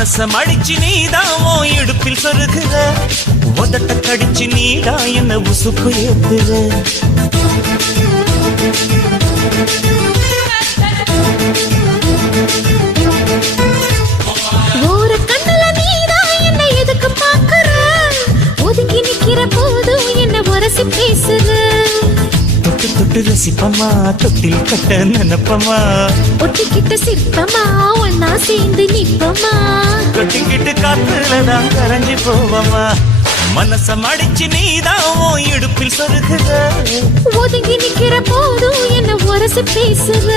மனச மடிச்சு நீதான் உன் இடுப்பில் சொருகுற, உதட்ட கடிச்சு நீதான் என்ன உசுப்பு ஏத்துற. ஒரு கண்ணுல நீதான் என்ன எதுக்கு பாக்குற, ஒதுங்கி நிக்கிற போதும் என்ன உரசி பேசுற. தொட்டு தொட்டு ரசிப்பமா, தொட்டில் கட்ட நினைப்பமா, ஒட்டிக்கிட்ட சிற்பமா ஒன்னா சேர்ந்து நிப்பமா, தொட்டிக்கிட்டு காத்துலதான் கரைஞ்சு போவமா. மனச மடிச்சு நீதான் உன் இடுப்பில் சொருகுற, ஒதுங்கி நிக்கிற போதும் என்ன உரசி பேசுற.